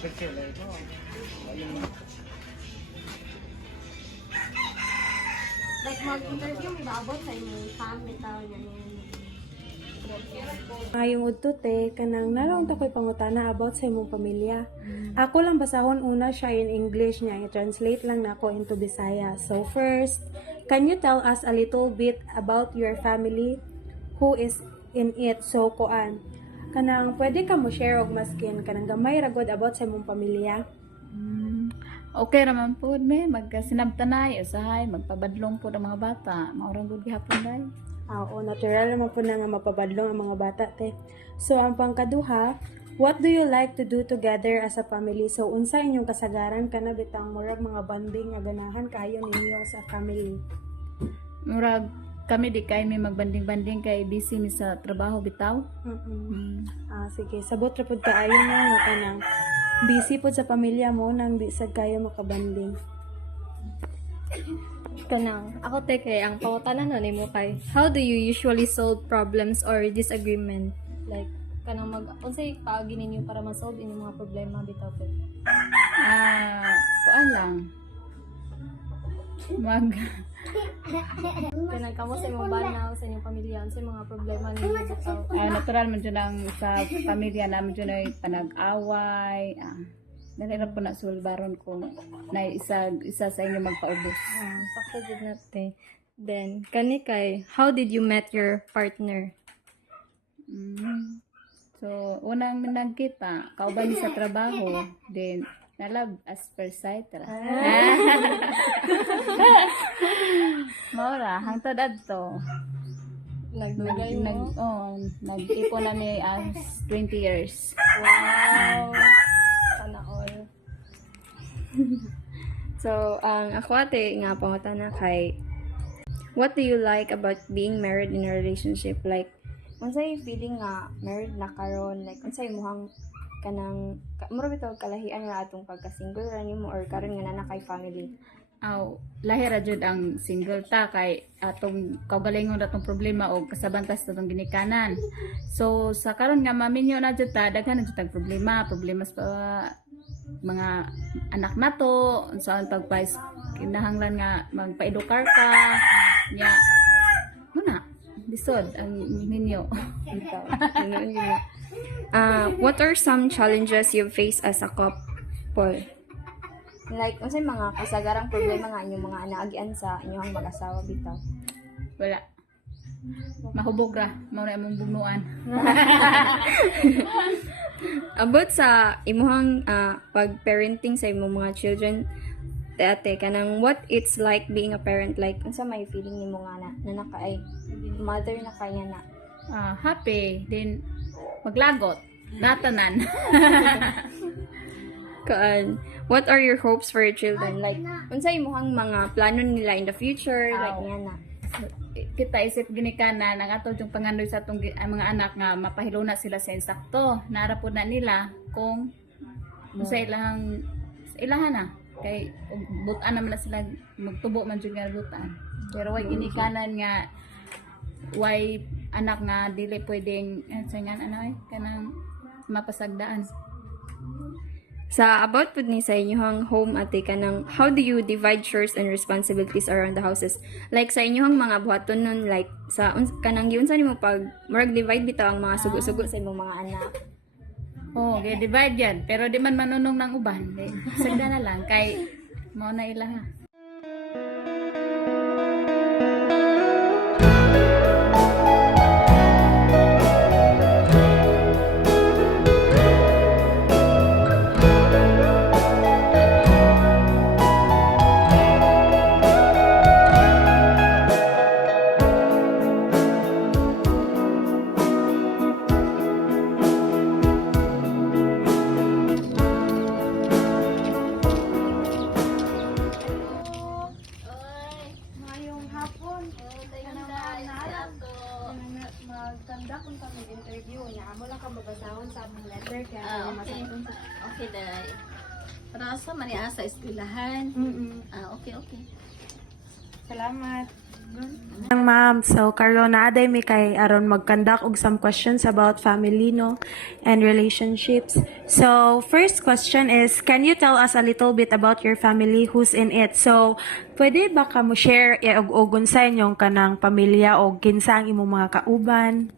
Like mag-interview mo ba about sa imong family tao ganyan? Ngayong udto kanang naroon ta ko'y pangutana about sa imong pamilya. Ako lang basahon una siya in English niya, i-translate lang nako into Bisaya. So first, can you tell us a little bit about your family? Who is in it? So kuan. Kanang pwede ka mo share og maskin kanang gamay ra gud about sa imong pamilya. Okay raman po, me. Magkasinabtanay, usahay, magpabadlong po ng mga bata. Maurang good gihapon day. Oo, natural naman po na nga mapabadlong ang mga bata, te. So, ang pangkaduha, what do you like to do together as a family? So, unsa inyong kasagaran ka na bitang murag mga bonding nga ganahan kayo ninyo sa family? Murag kami di kay may magbanding-banding kay busy mi sa trabaho bitaw. Sige, sabot ra pud kaayo na nga kanang busy pud sa pamilya mo nang di sad kayo makabanding. Kanang ako te kay ang pangutanan na nimo kay how do you usually solve problems or disagreement? Like kanang unsay paagi ninyo para ma-solve inyong mga problema bitaw te? Kuan lang. Kanang kamo sa imong banaw sa inyong pamilya unsay mga problema ninyo bitaw? Natural man dyan lang sa pamilya namin dyan ay panag-away. Dali na po na sulbaron kung na isa sa inyo magpaubos. Sakto jud na te. Then kani kay how did you met your partner? So, unang nagkita, kauban sa trabaho, then nalab as per sight ra. Maura, hangtod adto. Nag-ipon na ni as 20 years. Wow. Sana all. So, ako ate nga pangutana kay what do you like about being married in a relationship? Like, unsay feeling nga married na karon? Like, unsay muhang kanang mura bitaw kalahian nga atong pagka-single ra nimo or karon nga na kay family? Lahi ra jud ang single ta kay atong kaugalingon atong problema o kasabantas atong ginikanan. So sa karon nga maminyo na jud ta daghan na jud tag problema sa mga anak nato unsaon pagpais kinahanglan nga magpa-edukar ka nya muna lisod ang ninyo. What are some challenges you face as a couple? Like, unsay mga kasagarang problema nga inyong mga anaagian sa inyong mag-asawa bitaw? Wala. Mahubog ra, mao na among bugnuan. About sa imuhang pag-parenting sa imong mga children, ate, kanang what it's like being a parent, like, unsa may feeling nimo nga na naka ay mother na kaya na? Happy, then maglagot, natanan. What are your hopes for your children? Like, unsay imuhang mga plano nila in the future? Like, nga na. Kita isip ginikanan ang atong yung pangandoy sa atong mga anak nga mapahiluna sila sa insakto. Nara po na nila kung sa ilahan na. Kay butan naman na sila magtubo man jud nga butan. Pero way ginikanan nga way anak nga dili pwedeng kanang mapasagdaan. Sa about pud ni sa inyong home ate kanang how do you divide chores and responsibilities around the houses? Like sa inyong mga buhaton nun, like sa kanang giunsa nimo pag murag divide bitaw ang mga sugo-sugo sa imong mga anak? Divide yan. Pero di man manunong ng uban. Sagda na lang kay mao na ilaha. Magtanda kung kami interview niya. Amo lang ka babasahon sa among letter kaya Okay. Okay, dahil. Para sa maniya sa eskwelahan. Mm-mm. Okay. Salamat. Ma'am, so karon na aday mi kay aron mag-conduct og some questions about family no and relationships. So, first question is, can you tell us a little bit about your family, who's in it? So, pwede ba ka mo share og sa inyong kanang pamilya o kinsa ang imong mga kauban?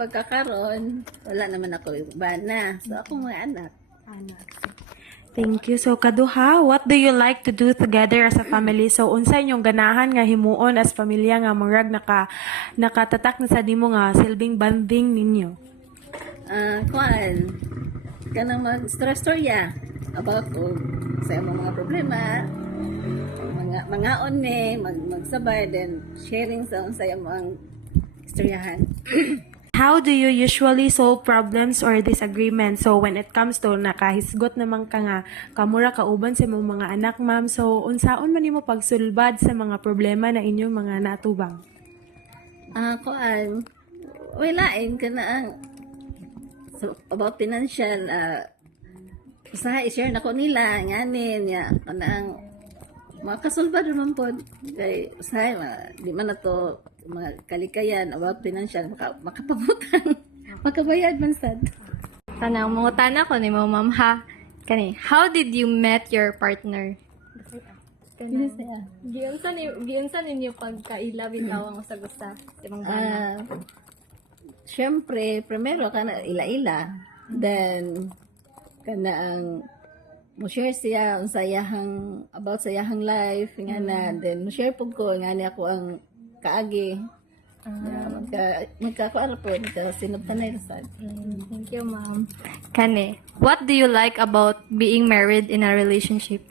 Pagkakaroon, wala naman ako iba na. So, ako mga anak. Thank you. So, kaduha, what do you like to do together as a family? So, unsa inyong ganahan nga himuon as pamilya nga murag nakatatak na sa nimo nga silbing banding ninyo? Kuan, kanang mag-storya about ko sa imong mga problema, mga magsabay, then sharing sa imong istoryahan. How do you usually solve problems or disagreements? So, when it comes to nakahisgot naman ka nga, kamura kauban sa imong mga anak, ma'am. So, unsaon man nimo pagsulbad sa mga problema na inyong mga natubang? Kuan, walain ka na ang so, about financial, usaha i-share na ko nila, nganin, ya, kanang makasulbad naman po, kay usaha, di man na to, mga kalikayan about financial, makapabutang, makabayad man sad. Kanang mga tana ko ni mo, ma'am, ha? Kani, how did you met your partner? Giunsa ninyo pagkaila bitaw ang usa-usa sa imong bana? Siyempre, primero ka na ila-ila, then kana ang mo share siya ang sayahang about sayahang life nga na, then mo share pug ko nga ni ako ang kaagi. Magkakuara po, sinabtanay sad. Thank you, ma'am. Kani, what do you like about being married in a relationship?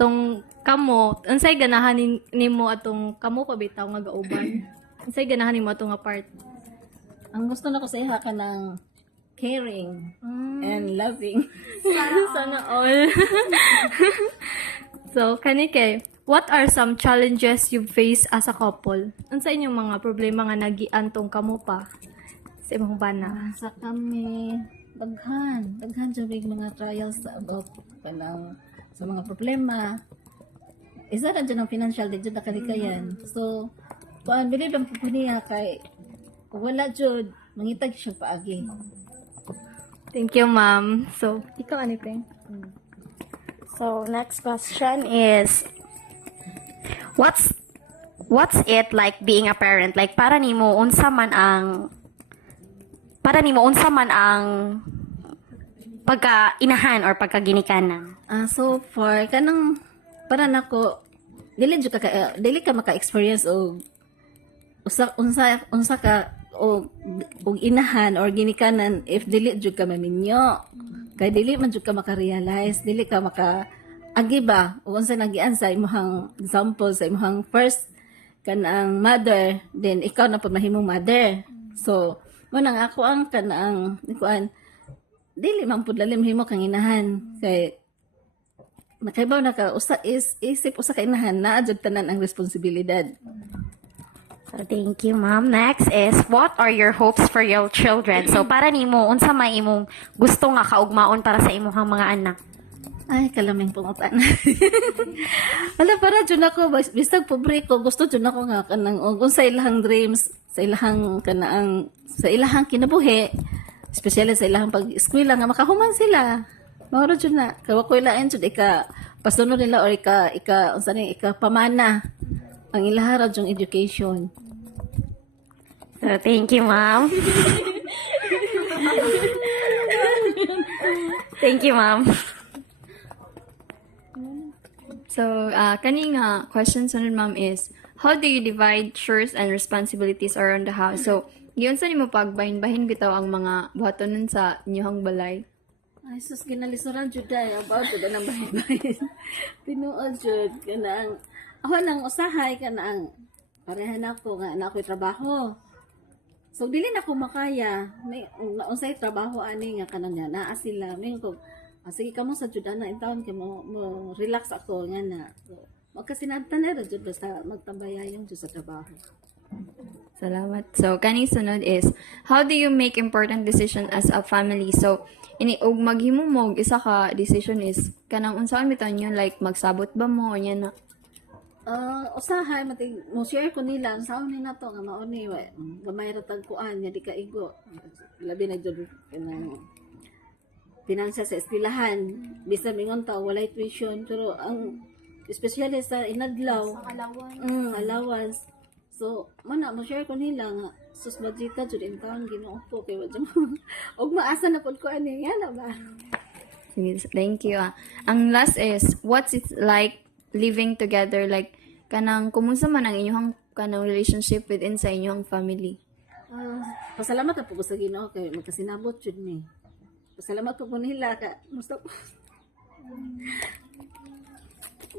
Tong kamo, unsay ganahan nimo atong kamo pa bitaw nga gauban? Unsay ganahan nimo atong apart? Ang gusto na ko sa iha ka ng caring and loving. Sana all. So, kani kay, what are some challenges you face as a couple? Unsa inyong mga problema nga nagiantong kamo pa sa imong bana? Sa kami, daghan jud mga trials about kanang sa mga problema. Isa ra dyan ang financial, di dyan nakalikayan. So, kung bilib lang po niya kay, kung wala dyan, mangitag siya paagi. Thank you, ma'am. So, ikaw ano pa? So next question is, what's it like being a parent? Like para nimo unsa man ang pagka-inahan or pagka-ginikanan? So far, kanang para nako dili ka maka-experience og unsa ka og inahan or ginikanan if dili jud ka maminyo. Kay dili man jud ka maka-realize, dili ka agi ba o unsa nagian sa imong example sa imong first kanang mother, then ikaw na pamahimong mother. So mo nang ako ang kanang kuan dili man pud lalim himo kang inahan kay nakaibaw na ka isip usa ka inahan naa jud tanan ang responsibilidad. So thank you, ma'am. Next is, what are your hopes for your children? So para nimo unsa may imong gusto nga kaugmaon para sa imong mga anak? Ay, kalaming pungutan. Wala, para dyan ako, bisag pobre ko, gusto dyan ako nga kanang, kung sa ilahang dreams, sa ilahang kinabuhi, especially sa ilahang pag-eskwela, nga makahuman sila. Mauro dyan na, kawakoy-lain dyan, pasunod nila, or ika pamana, ang ilahara dyan education. So thank you, ma'am. Thank you, ma'am. So, kani nga question sunod, ma'am, is, how do you divide chores and responsibilities around the house? So, giyon sa nimo pagbahin-bahin bitaw ang mga buhatonon sa inyong balay? Ay, sus, ginalisoran jud ay about jud ang bahin-bahin. Tinuod jud kanang ako nang usahay kanang pareha na ko nga na ako'y trabaho. So dili na ko makaya. May unsay trabaho ani nga kanang nga naa sila. May ko sige ka mo sa jud na in town kay mo relax ako nga na. So, magkasinabtan na jud basta magtambayayon jud sa trabaho. Salamat. So, kani sunod is, how do you make important decision as a family? So, og maghimo mo og isa ka decision is kanang unsaon bitaw niyo, like magsabot ba mo o nya na Usahay matig mo share ko nila ang saon ni nato nga mao ni gamay ra tag kuan nya di ka igo. Labi na jud kanang pinansa sa eskwelahan. Bisa mingon ta walay tuition pero ang especially sa inadlaw allowance. So mana mo share ko nila nga sus budgeta jud in taon Ginoo ko kay wa jud og maasa na pud ko ani yana ba. Sige, thank you. Ang last is, what's it like living together? Like, kanang, kumusta man ang inyong kanang relationship within sa inyong family? Pasalamat na po ko sa Ginoo kay magkasinabot jud ni. Pasalamat po nila ka musta po.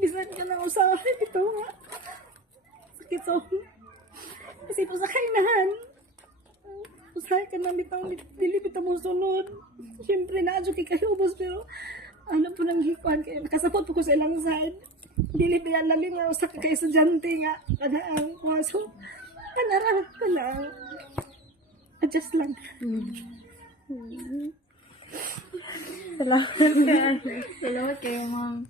Bisan ka na usahay ito nga. Sakit so. Kasi po sa kainahan. Usahay ka na bitang dili bitaw mo sunod. Siyempre na adyo kay kahubos pero ano po nang hikuan kay nakasapot po ko sa ilang side. Dili pinalalim nga usa ka kay estudyante nga kada ang puso. Kanara kanang adjust lang. Salamat kayo, ma'am.